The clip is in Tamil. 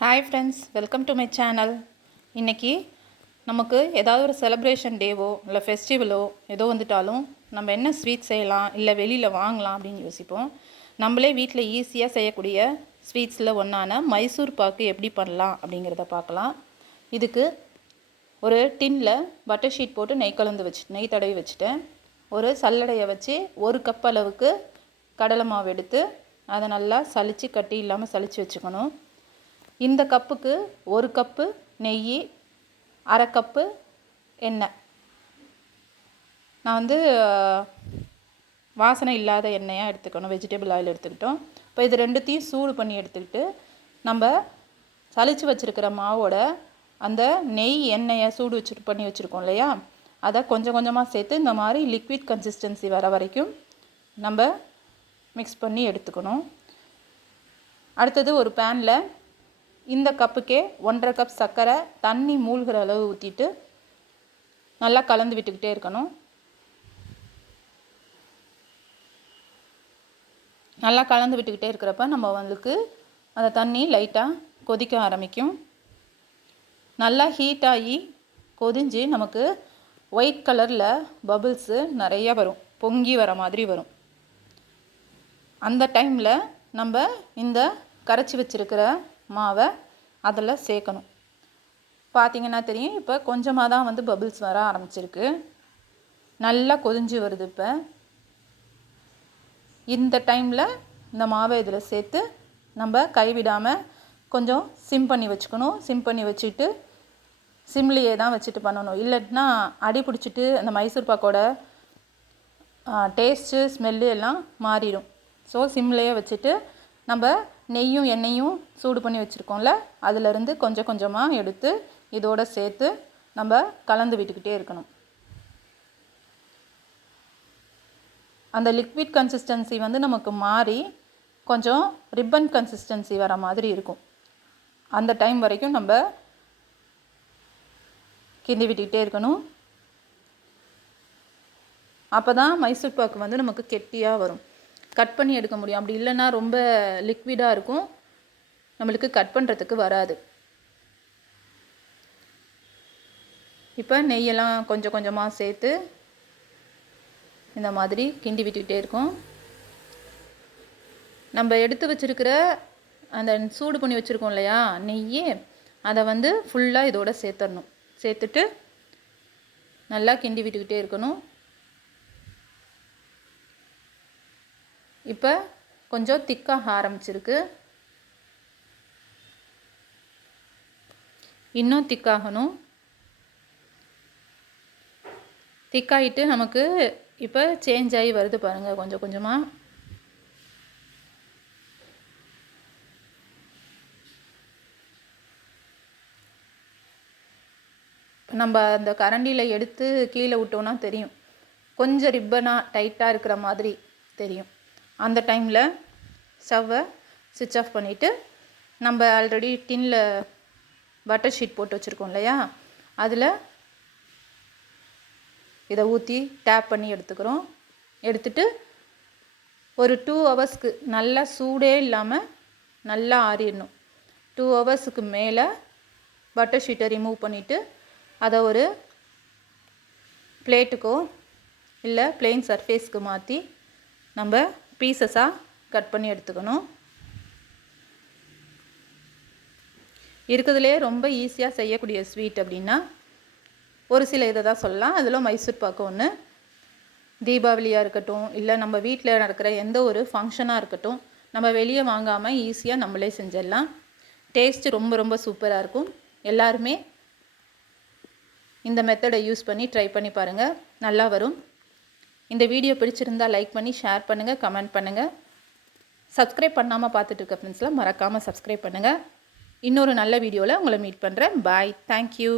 Hi friends welcome to my channel இன்றைக்கி நமக்கு ஏதாவது ஒரு செலப்ரேஷன் டேவோ இல்லை ஃபெஸ்டிவலோ ஏதோ வந்துட்டாலும் நம்ம என்ன ஸ்வீட் செய்யலாம் இல்லை வெளியில் வாங்கலாம் அப்படின்னு யோசிப்போம். நம்மளே வீட்டில் ஈஸியாக செய்யக்கூடிய ஸ்வீட்ஸில் ஒன்றான மைசூர் பாக்கு எப்படி பண்ணலாம் அப்படிங்கிறத பார்க்கலாம். இதுக்கு ஒரு டின்னில் பட்டர் ஷீட் போட்டு நெய் கலந்து வச்சு நெய் தடவி வச்சுட்டேன். ஒரு சல்லடையை வச்சு ஒரு கப் அளவுக்கு கடலை மாவு எடுத்து அதை நல்லா சளிச்சு கட்டி இல்லாமல் சளிச்சு வச்சுக்கணும். இந்த கப்புக்கு ஒரு கப்பு நெய் அரை கப்பு எண்ணெய். நான் வந்து வாசனை இல்லாத எண்ணெயாக எடுத்துக்கணும் வெஜிடபிள் ஆயில் எடுத்துக்கிட்டோம். இப்போ இது ரெண்டுத்தையும் சூடு பண்ணி எடுத்துக்கிட்டு நம்ம சளிச்சு வச்சுருக்கிற மாவோட அந்த நெய் எண்ணெயை சூடு வச்சு பண்ணி வச்சுருக்கோம் இல்லையா? அதை கொஞ்சம் கொஞ்சமாக சேர்த்து இந்த மாதிரி லிக்விட் கன்சிஸ்டன்சி வர வரைக்கும் நம்ம மிக்ஸ் பண்ணி எடுத்துக்கணும். அடுத்தது ஒரு பேனில் இந்த கப்புக்கே ஒன்றரை கப் சர்க்கரை தண்ணி மூழ்கிற அளவு ஊற்றிட்டு நல்லா கலந்து விட்டுக்கிட்டே இருக்கணும். நல்லா கலந்து விட்டுக்கிட்டே இருக்கிறப்ப நம்ம வந்துக்கு அந்த தண்ணி லைட்டாக கொதிக்க ஆரம்பிக்கும். நல்லா ஹீட் ஆகி கொதிஞ்சு நமக்கு ஒயிட் கலரில் பபுள்ஸு நிறைய வரும். பொங்கி வர மாதிரி வரும். அந்த டைமில் நம்ம இந்த கரைச்சி வச்சுருக்கிற மாவை அதில் சேர்க்கணும். பார்த்திங்கன்னா தெரியும் இப்போ கொஞ்சமாக தான் வந்து பபிள்ஸ் வர ஆரம்பிச்சிருக்கு. நல்லா கொதிஞ்சு வருது இப்போ. இந்த டைமில் இந்த மாவை இதில் சேர்த்து நம்ம கைவிடாமல் கொஞ்சம் சிம் பண்ணி வச்சுக்கணும். சிம் பண்ணி வச்சுட்டு சிம்லேயே தான் வச்சுட்டு பண்ணணும். இல்லைன்னா அடி பிடிச்சிட்டு அந்த மைசூர் பாக்கோட டேஸ்ட்டு ஸ்மெல்லு எல்லாம் மாறிடும். ஸோ சிம்லேயே வச்சுட்டு நம்ம நெய்யும் எண்ணெயும் சூடு பண்ணி வச்சுருக்கோம்ல அதிலிருந்து கொஞ்சம் கொஞ்சமாக எடுத்து இதோடு சேர்த்து நம்ம கலந்து விட்டுக்கிட்டே இருக்கணும். அந்த லிக்விட் கன்சிஸ்டன்சி வந்து நமக்கு மாறி கொஞ்சம் ரிப்பன் கன்சிஸ்டன்சி வர மாதிரி இருக்கும். அந்த டைம் வரைக்கும் நம்ம கிண்டி விட்டுக்கிட்டே இருக்கணும். அப்போ தான் மைசூர் பாக்கு வந்து நமக்கு கெட்டியாக வரும். கட் பண்ணி எடுக்க முடியும். அப்படி இல்லைன்னா ரொம்ப லிக்விடாக இருக்கும். நம்மளுக்கு கட் பண்ணுறதுக்கு வராது. இப்போ நெய்யெல்லாம் கொஞ்சம் கொஞ்சமாக சேர்த்து இந்த மாதிரி கிண்டி விட்டுக்கிட்டே இருக்கும். நம்ம எடுத்து வச்சுருக்கிற அந்த சூடு பண்ணி வச்சுருக்கோம் இல்லையா நெய்யே அதை வந்து ஃபுல்லாக இதோட சேர்த்துடணும். சேர்த்துட்டு நல்லா கிண்டி விட்டுக்கிட்டே இருக்கணும். இப்போ கொஞ்சம் திக்காக ஆரம்பிச்சிருக்கு. இன்னும் திக்காகணும். திக்காயிட்டு நமக்கு இப்போ சேஞ்ச் ஆகி வருது பாருங்கள் கொஞ்சம் கொஞ்சமாக நம்ம அந்த கரண்டியில் எடுத்து கீழே விட்டோன்னா தெரியும். கொஞ்சம் ரிப்பனாக டைட்டாக இருக்கிற மாதிரி தெரியும். அந்த டைமில் ஸ்டவ்வை சுவிட்ச் ஆஃப் பண்ணிவிட்டு நம்ம ஆல்ரெடி டின்னில் பட்டர் ஷீட் போட்டு வச்சுருக்கோம் இல்லையா? அதில் இதை ஊற்றி டேப் பண்ணி எடுத்துக்கிறோம். எடுத்துட்டு ஒரு டூ ஹவர்ஸ்க்கு நல்லா சூடே இல்லாமல் நல்லா ஆறிடணும். டூ ஹவர்ஸுக்கு மேலே பட்டர் ஷீட்டை ரிமூவ் பண்ணிவிட்டு அதை ஒரு பிளேட்டுக்கோ இல்லை பிளெயின் சர்ஃபேஸ்க்கு மாற்றி நம்ம பீசஸாக கட் பண்ணி எடுத்துக்கணும். இருக்கிறதுலே ரொம்ப ஈஸியாக செய்யக்கூடிய ஸ்வீட் அப்படின்னா ஒரு சில இதை தான் சொல்லலாம். அதில் மைசூர் பாக்கு ஒன்று தீபாவளியாக இருக்கட்டும் இல்லை நம்ம வீட்டில் நடக்கிற எந்த ஒரு ஃபங்க்ஷனாக இருக்கட்டும் நம்ம வெளியே வாங்காமல் ஈஸியாக நம்மளே செஞ்சிடலாம். டேஸ்ட்டு ரொம்ப ரொம்ப சூப்பராக இருக்கும். எல்லாருமே இந்த மெத்தடை யூஸ் பண்ணி ட்ரை பண்ணி பாருங்கள் நல்லா வரும். இந்த வீடியோ பிடிச்சிருந்தால் லைக் பண்ணி ஷேர் பண்ணுங்கள் கமெண்ட் பண்ணுங்கள் சப்ஸ்கிரைப் பண்ணாமல் பார்த்துட்டு இருக்க ஃப்ரெண்ட்ஸ்லாம் மறக்காமல் சப்ஸ்கிரைப் பண்ணுங்கள் இன்னொரு நல்ல வீடியோவில் உங்களை மீட் பண்ணுறேன் பாய் தேங்க்யூ